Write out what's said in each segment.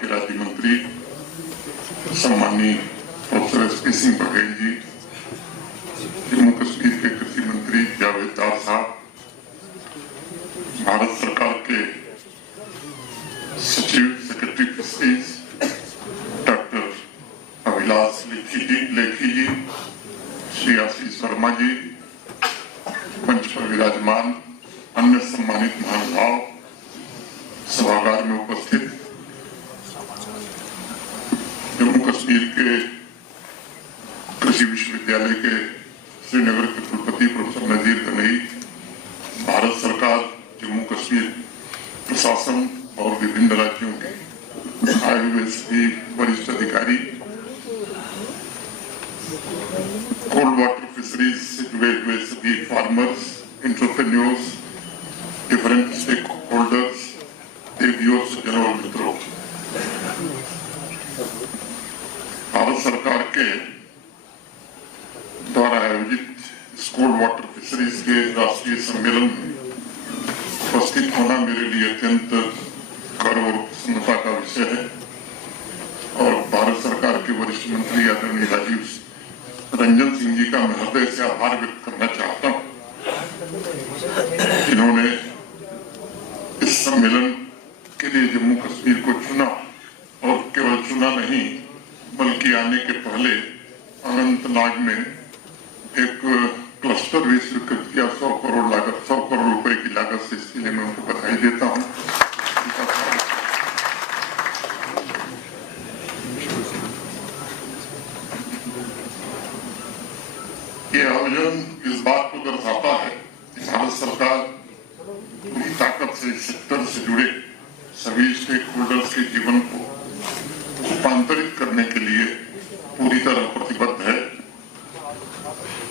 के राज्य मंत्री सम्माननीय प्रोफेसर SP सिंह बघेल जी, जम्मू कश्मीर के कृषि मंत्री जावेद साहब, भारत सरकार के सचिव secretary fisheries doctor Abhilash Lekhi ji, Shri Ashish Verma ji, मंच पर विराजमान अन्य सम्मानित महानुभाव, सभागार में उपस्थित जम्मू कश्मीर के कृषि विश्वविद्यालय के श्रीनगर के कुलपति प्रोफेसर नजीर गनई, भारत सरकार, जम्मू कश्मीर प्रशासन और विभिन्न राज्यों के आए हुए सभी वरिष्ठ अधिकारी, कोल्ड वाटर फिशरीज से जुड़े हुए सभी farmers, entrepreneurs, different stakeholders, देवियों, सज्जनों और मित्रों, भारत सरकार के द्वारा आयोजित कोल्ड वाटर फिशरीज के राष्ट्रीय सम्मेलन में उपस्थित होना मेरे लिए अत्यंत गर्व और प्रसन्नता का विषय है और भारत सरकार के वरिष्ठ मंत्री आदरणीय राजीव रंजन सिंह जी का मैं हृदय से आभार व्यक्त करना चाहता हूं, जिन्होंने इस सम्मेलन के लिए जम्मू कश्मीर को चुना और केवल चुना नहीं बल्कि आने के पहले अनंतनाग में एक क्लस्टर भी स्वीकृत किया। 100 करोड़ रुपए की लागत से। इसके लिए मैं उनको बधाई देता हूं। ये आयोजन इस बात को दर्शाता है कि भारत सरकार पूरी ताकत से इस सेक्टर से जुड़े सभी स्टेक होल्डर्स के जीवन को रूपांतरित करने के लिए पूरी तरह प्रतिबद्ध है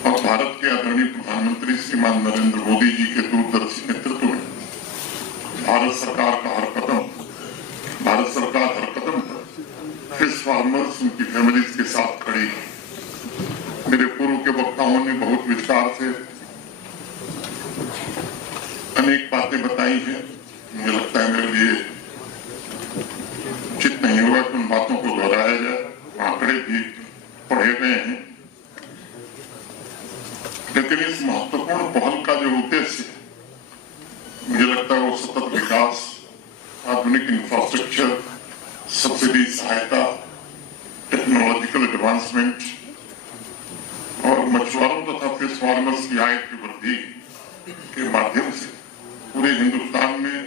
और भारत के आदरणीय प्रधानमंत्री श्रीमान नरेंद्र मोदी जी के दूरदर्शी नेतृत्व में भारत सरकार हर कदम पर फिश फार्मर्स, उनकी फैमिलीज के साथ खड़ी है। मेरे पूर्व के वक्ताओं ने बहुत विस्तार से अनेक बातें बताई हैं। मुझे लगता है मेरे लिए उचित नहीं होगा कि उन बातों को दोहराया जाए, आंकड़े भी पढ़े गए हैं, लेकिन इस महत्वपूर्ण पहल का जो उद्देश्य है मुझे लगता है वो सतत विकास, आधुनिक इंफ्रास्ट्रक्चर, सब्सिडी सहायता, टेक्नोलॉजिकल एडवांसमेंट और मछुआरों तथा फिश फार्मर्स की आय की वृद्धि के माध्यम से पूरे हिंदुस्तान में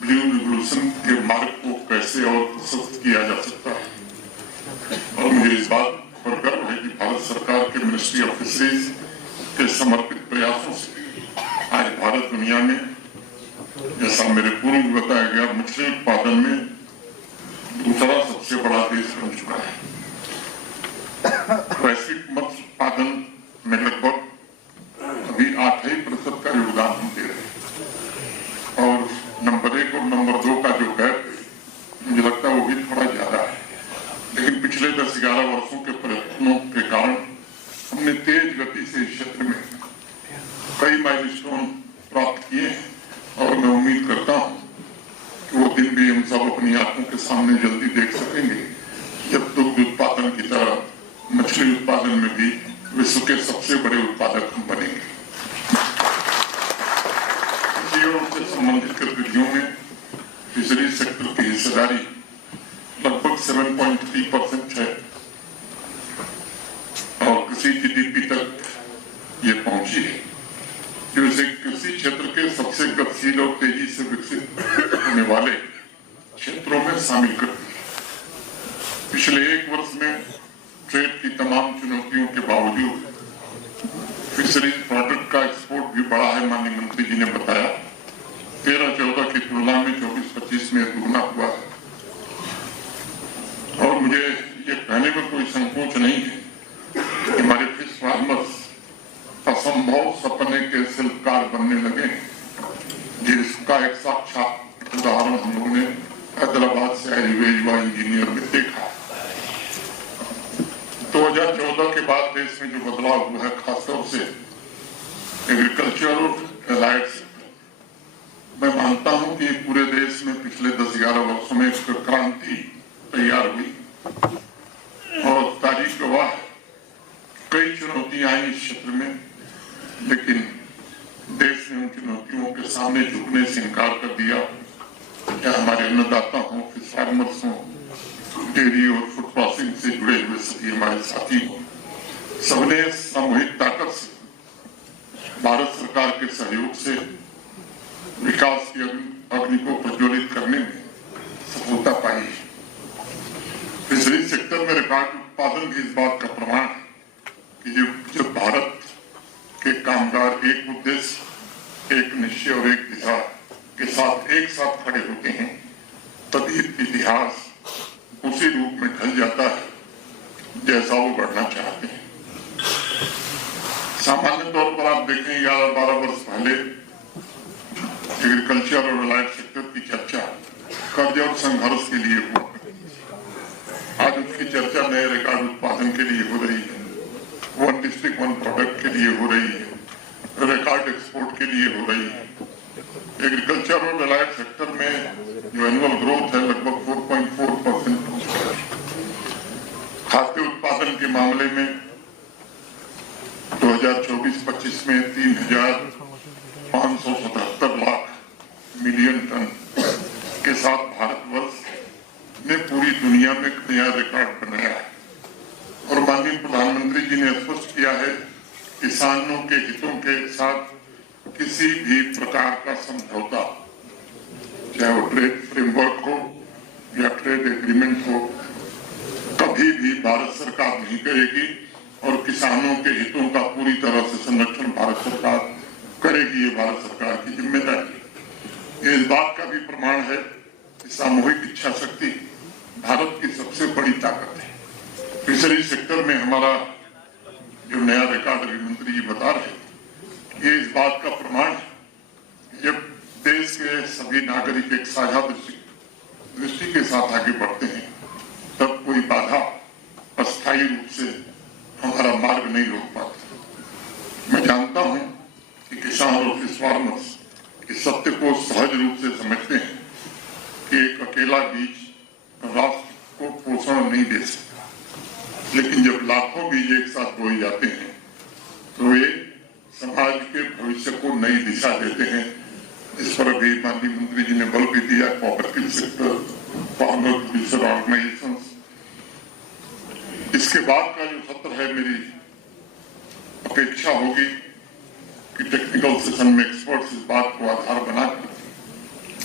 ब्लू रिवोल्यूशन के मार्ग को कैसे और प्रशस्त किया जा सकता है। और मुझे इस बात पर गर्व है कि भारत सरकार के मिनिस्ट्री ऑफ फिशरीज के समर्पित प्रयासों से आज भारत दुनिया में, जैसा मेरे पूर्व में बताया गया, मछली उत्पादन में दूसरा सबसे बड़ा देश बन चुका है। वैश्विक मत्स्य उत्पादन में लगभग अभी 8% का योगदान हम दे रहे हैं और नंबर 1 और नंबर 2 का जो गैप मुझे लगता है वो भी थोड़ा ज्यादा है, लेकिन पिछले 10-11 वर्षों के प्रयत्नों के कारण हमने तेज गति से इस क्षेत्र में कई माइलस्टोन प्राप्त किए हैं और मैं उम्मीद करता हूं कि वो दिन भी हम सब अपनी आंखों के सामने जल्दी देख सकेंगे जब दुग्ध उत्पादन की तरह मछली उत्पादन में भी विश्व के सबसे बड़े उत्पादक हम बनेंगे। कृषि और उससे संबंधित गतिविधियों में फिशरीज सेक्टर की हिस्सेदारी लगभग 7.3% है और कृषि GDP तक ये पहुंची है, जो इसे कृषि क्षेत्र के सबसे गतिशील और तेजी से विकसित होने वाले क्षेत्रों में शामिल करती है। पिछले 1 वर्ष में ट्रेड की तमाम चुनौतियों के बावजूद फिशरीज प्रोडक्ट का एक्सपोर्ट भी बढ़ा है। माननीय मंत्री जी ने बताया 13-14 की तुलना में 24-25 में दुगना हुआ है और मुझे ये कहने में कोई संकोच नहीं है कि हमारे फिश फार्मर्स असंभव सपने के शिल्पकार बनने लगे, जिसका एक साक्षात उदाहरण हम लोगों ने हैदराबाद से आए हुए युवा इंजीनियर में देखा। 2014 के बाद देश में जो बदलाव हुआ है, खासतौर से एग्रीकल्चर और एलाइड सेक्टर, मैं मानता हूं कि पूरे देश में पिछले 10-11 वर्षों में एक क्रांति नीति तैयार हुई और तारीख गवाह है कई चुनौतियां आई इस क्षेत्र में, लेकिन देश ने उन चुनौतियों के सामने झुकने से इनकार कर दिया। क्या हमारे अन्नदाता हों, फिश फार्मर्स हों, डेयरी और फूड प्रोसेसिंग से जुड़े हुए सभी हमारे साथी हों, सबने सामूहिक ताकत से भारत सरकार के सहयोग से विकास की अग्नि को प्रज्वलित करने में सफलता पाई है। फिशरी सेक्टर में रिकॉर्ड उत्पादन भी इस बात का प्रमाण है कि जब भारत के कामगार एक उद्देश्य, एक निश्चय और एक दिशा के साथ एक साथ खड़े होते हैं, तभी इतिहास उसी रूप में ढल जाता है जैसा वो बढ़ना चाहते हैं। सामान्य तौर पर आप देखें 11-12 वर्ष पहले एग्रीकल्चर और अलाइड सेक्टर की चर्चा कर्ज और संघर्ष के लिए हुआ। आज उसकी चर्चा नए रिकॉर्ड उत्पादन के लिए हो रही है, वन डिस्ट्रिक्ट वन प्रोडक्ट के लिए हो रही है, रिकॉर्ड एक्सपोर्ट के लिए हो रही है। एग्रीकल्चर और अलाइड सेक्टर में जो एनुअल ग्रोथ है लगभग 4.4%। खाद्य उत्पादन के मामले में 2024-25 में 3,577 लाख मिलियन टन के साथ भारतवर्ष ने पूरी दुनिया में एक नया रिकॉर्ड बनाया है। और माननीय प्रधानमंत्री जी ने स्पष्ट किया है, किसानों के हितों के साथ किसी भी प्रकार का समझौता, चाहे वो ट्रेड फ्रेमवर्क हो या ट्रेड एग्रीमेंट हो, कभी भी भारत सरकार नहीं करेगी और किसानों के हितों का पूरी तरह से संरक्षण भारत सरकार करेगी। ये भारत सरकार की जिम्मेदारी। ये इस बात का भी प्रमाण है कि सामूहिक इच्छा शक्ति भारत की सबसे बड़ी ताकत है। फिशरी सेक्टर में हमारा जो नया रिकॉर्ड अभी मंत्री जी बता रहे हैं, ये इस बात का प्रमाण है। जब देश के सभी नागरिक एक साझा दृष्टि के साथ आगे बढ़ते हैं, तब कोई बाधा अस्थायी रूप से हमारा मार्ग नहीं रोक पाता। मैं जानता हूं कि किसान और फिश फार्मर्स इस सत्य को सहज रूप से समझते हैं कि एक अकेला बीज राष्ट्र को पोषण नहीं दे सकता, लेकिन जब लाखों बीज एक साथ बोए जाते हैं तो वे समाज के भविष्य को नई दिशा देते हैं। इस पर अभी माननीय मंत्री जी ने बल भी दिया। Cooperative sector, farmer producer organisation. इसके बाद का जो सत्र है, मेरी अपेक्षा होगी कि टेक्निकल सेशन में एक्सपर्ट्स इस बात को आधार बनाकर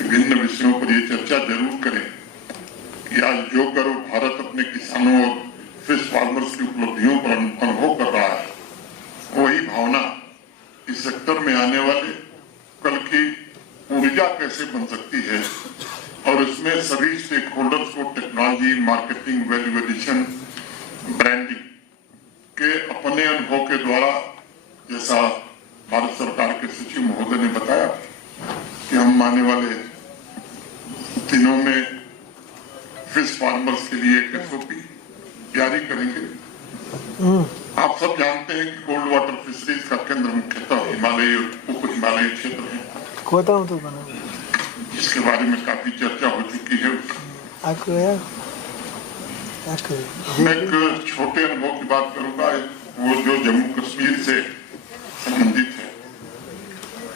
विभिन्न विषयों पर ये चर्चा जरूर करें कि आज जो गर्व भारत अपने किसानों और फिश फार्मर्स की उपलब्धियों पर अनुभव कर रहा है, वही भावना इस सेक्टर में आने वाले कल की ऊर्जा कैसे बन सकती है और इसमें सभी स्टेक होल्डर्स को technology, marketing, value addition, branding के अपने अनुभव के द्वारा, जैसा भारत सरकार के सचिव महोदय ने बताया कि हम आने वाले दिनों में फिश फार्मर्स के लिए एक एसओपी जारी करेंगे। आप सब जानते हैं कि कोल्ड वाटर फिशरीज का केंद्र मुख्यतः हिमालय और उप हिमालयी क्षेत्र है, जिसके बारे में काफी चर्चा हो चुकी है। मैं एक छोटे अनुभव की बात करूंगा, वो जो जम्मू कश्मीर से संबंधित है।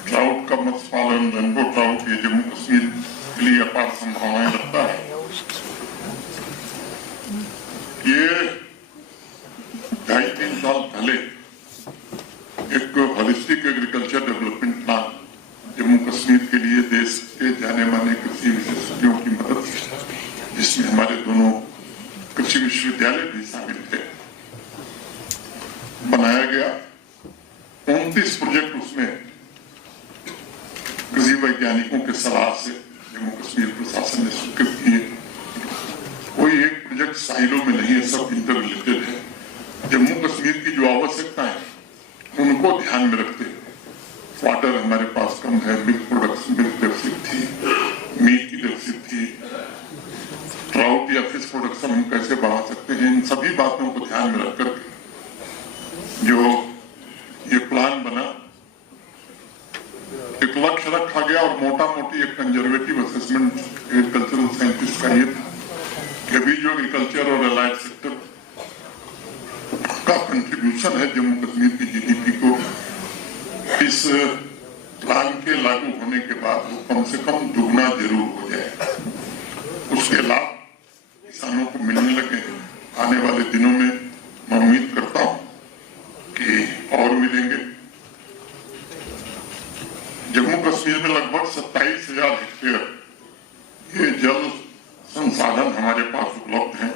ट्राउट का मत्स्य पालन, रेनबो ट्राउट, ये जम्मू कश्मीर के लिए अपार संभावनाएं रखता है। ये 2.5-3 साल पहले एक holistic agriculture development plan Jammu Kashmir के लिए देश के जाने माने कृषि विशेषज्ञों की मदद से, जिसमें हमारे दोनों कृषि विश्वविद्यालय भी शामिल थे, बनाया गया। 29 प्रोजेक्ट उसमें कृषि वैज्ञानिकों के सलाह से जम्मू कश्मीर प्रशासन ने स्वीकृत किए। कोई एक प्रोजेक्ट साइलो में नहीं है, सब इंटर रिलेटेड है। जम्मू कश्मीर की जो आवश्यकताएं उनको ध्यान में रखते हैं। वाटर हमारे पास कम है, मिल्क प्रोडक्शन, मिल्क डेफिसिट थी, मीट की डेफिसिट थी, ट्राउट या फिश प्रोडक्शन हम कैसे बढ़ा सकते हैं, इन सभी बातों को ध्यान में रख करके जो ये प्लान बना, एक लक्ष्य रखा गया और मोटा मोटी एक कंजर्वेटिव असेसमेंट एग्रीकल्चरल साइंटिस्ट का ये था कि अभी जो एग्रीकल्चर और अलाइड सेक्टर का कंट्रीब्यूशन है जम्मू कश्मीर की जीडीपी को, इस प्लान के लागू होने के बाद वो कम से कम दुगना जरूर हो जाए। उसके लाभ किसानों को मिलने लगे। आने वाले दिनों में मैं उम्मीद करता हूं कि और मिलेंगे। जम्मू कश्मीर में लगभग 27,000 हेक्टेयर ये जल संसाधन हमारे पास उपलब्ध हैं।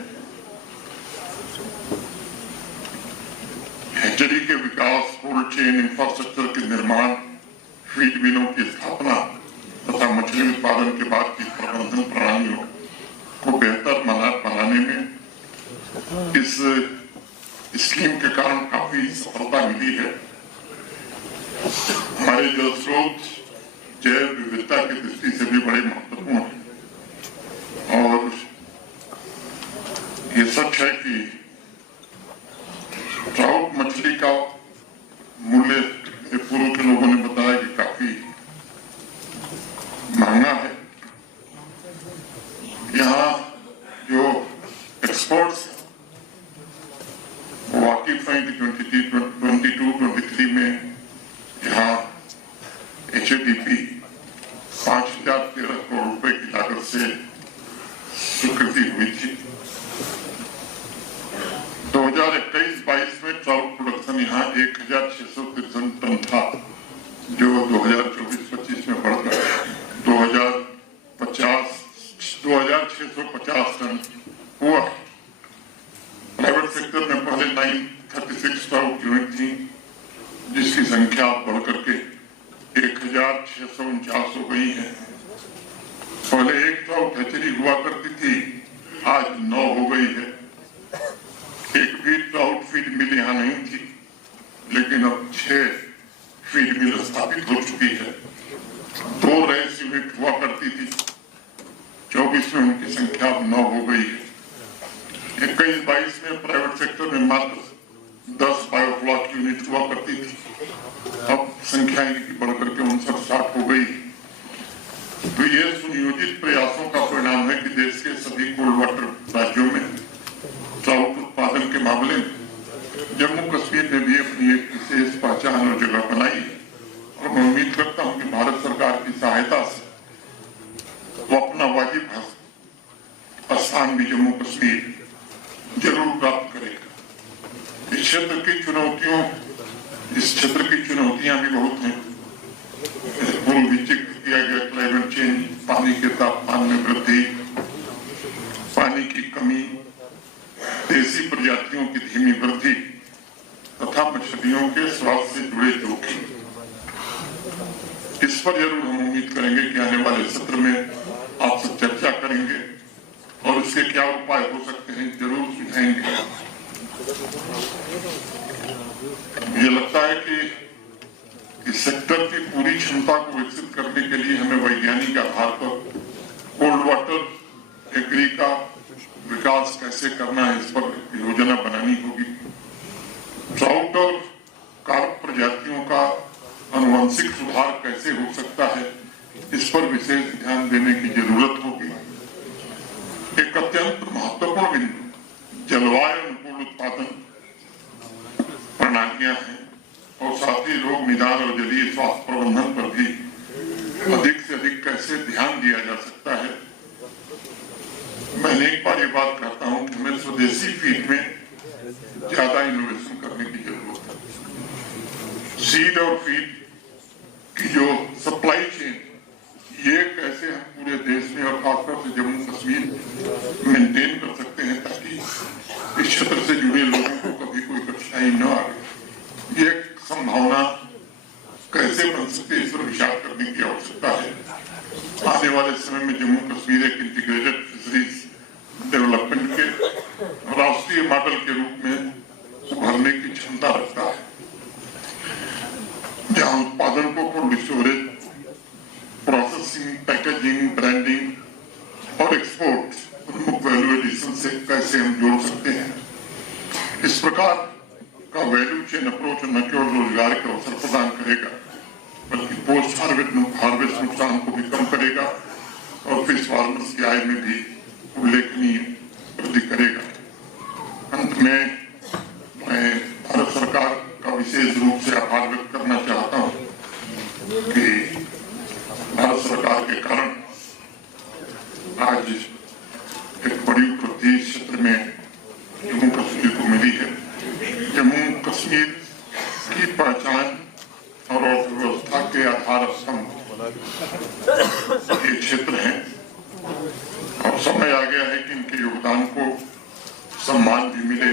हैचरी के विकास, कोल्ड चेन इंफ्रास्ट्रक्चर के निर्माण, फीड मिलों की स्थापना तथा मछली उत्पादन के बाद की प्रबंधन प्रणालियों को बेहतर बनाने में इस स्कीम के कारण काफी सफलता मिली है। हमारे जल स्रोत जैव विविधता की दृष्टि से भी बड़े महत्वपूर्ण है और ये सच है कि ट्राउट मछली का मूल्य पूर्व के लोगों ने बताया कि काफी महंगा है। यहाँ जो एक्सपोर्ट्स वाकिफ हैं कि 22-23 में यहाँ HADP 5,013 करोड़ रुपए की लागत से स्वीकृति हुई थी। 2021-22 में ट्राउट प्रोडक्शन यहाँ 1,663 टन था, जो 2024-25 में बढ़कर 2,650 टन हुआ। प्राइवेट सेक्टर में पहले 936 ट्राउट यूनिट थी, जिसकी संख्या बढ़कर के 1,649 हो गई है। पहले एक ट्राउट हैचरी हुआ करती थी, आज 9 हो गई है। एक भी ट्राउट फीड मिल यहाँ नहीं थी, लेकिन अब 6 फीड मिल स्थापित हो चुकी है। 2 रेस यूनिट हुआ करती थी, 24 में उनकी संख्या 9 हो गई है। 21-22 में प्राइवेट सेक्टर में मात्र 10 बायोफ्लॉक यूनिट हुआ करती थी, अब संख्या इनकी बढ़कर के 59-60 हो गई। तो ये सुनियोजित प्रयासों का परिणाम है कि देश के सभी कोल्ड वाटर राज्यों में ट्राउट उत्पादन के मामले में जम्मू कश्मीर ने भी अपनी एक विशेष पहचान और जगह बनाई है और मैं उम्मीद करता हूं कि भारत सरकार की सहायता से वो अपना वाजिब स्थान भी जम्मू कश्मीर जरूर प्राप्त करेगा। इस क्षेत्र की चुनौतियां भी बहुत हैं। पूर्व भी जिक्र किया गया क्लाइमेट चेंज, पानी के तापमान में वृद्धि, पानी की कमी, देसी प्रजातियों की धीमी वृद्धि तथा मछलियों के स्वास्थ्य से जुड़े जोखिम। इस पर जरूर हम उम्मीद करेंगे कि आने वाले सत्र में आपसे चर्चा करेंगे और इसके क्या उपाय हो सकते हैं जरूर सुझाएंगे। मुझे लगता है कि इस सेक्टर की पूरी क्षमता को विकसित करने के लिए हमें वैज्ञानिक आधार पर कोल्ड वाटर एग्री का विकास कैसे करना है, इस पर योजना बनानी होगी। ट्राउट और कार्प प्रजातियों का आनुवंशिक सुधार कैसे हो सकता है, इस पर विशेष ध्यान देने की जरूरत होगी। एक अत्यंत महत्वपूर्ण बिंदु जलवायु अनुकूल उत्पादन प्रणालियां हैं और साथ ही रोग निदान और जलीय स्वास्थ्य प्रबंधन पर भी अधिक से अधिक कैसे ध्यान दिया जा सकता है। मैं एक बार ये बात करता हूं कि हमें स्वदेशी फीड में ज्यादा इनोवेशन करने की जरूरत है। सीड और फीड की जो सप्लाई चेन, ये कैसे हम पूरे देश में और खासतौर से जम्मू कश्मीर मेंटेन कर सकते हैं ताकि इस क्षेत्र से जुड़े लोगों को कभी कोई कठिनाई न आए। ये संभावना कैसे बन सकती है, इस पर विचार करने की आवश्यकता है। आने वाले समय में जम्मू कश्मीर एक इंटीग्रेटेड फिशरीज डेवलपमेंट के राष्ट्रीय मॉडल के रूप में उभरने की क्षमता रखता है, जहां उत्पादन को cold storage, processing, packaging, branding और एक्सपोर्ट प्रमुख वैल्यू एडिशन से कैसे हम जोड़ सकते हैं। इस प्रकार का वैल्यू चेन अप्रोच न केवल रोजगार के अवसर प्रदान करेगा बल्कि पोस्ट हार्वेस्ट नुकसान को भी कम करेगा और फिश फार्मर्स की आय में भी उल्लेखनीय कि इनके योगदान को सम्मान भी मिले,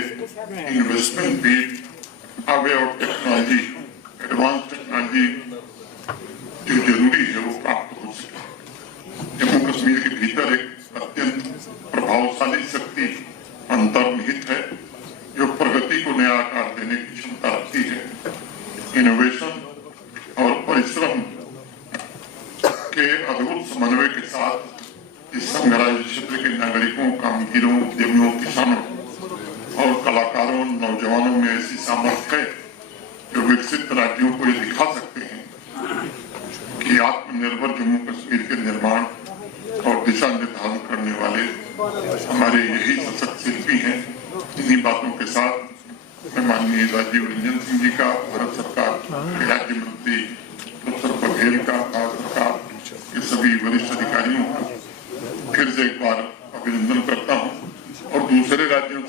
इन्वेस्टमेंट भी away of technology, advance technology जो जरूरी है वो प्राप्त हो सके। जम्मू कश्मीर के भीतर एक अत्यंत प्रभावशाली शक्ति अंतर्निहित है जो प्रगति को नया आकार देने की क्षमता रखती है। इनोवेशन और परिश्रम के अद्भुत समन्वय के साथ इस संघराज्य क्षेत्र के नागरिकों, कामगारों, उद्यमियों, किसानों और कलाकारों, नौजवानों में ऐसी सामर्थ्य है जो विकसित राज्यों को ये दिखा सकते हैं कि आत्मनिर्भर जम्मू कश्मीर के निर्माण और दिशा निर्धारण करने वाले हमारे यही सशक्त शिल्पी हैं। इन्हीं बातों के साथ मैं माननीय राजीव रंजन सिंह जी का, भारत सरकार के राज्य मंत्री डॉक्टर बघेल का, भारत सरकार के सभी वरिष्ठ अधिकारियों का फिर से एक बार अभिनंदन करता हूं और दूसरे राज्यों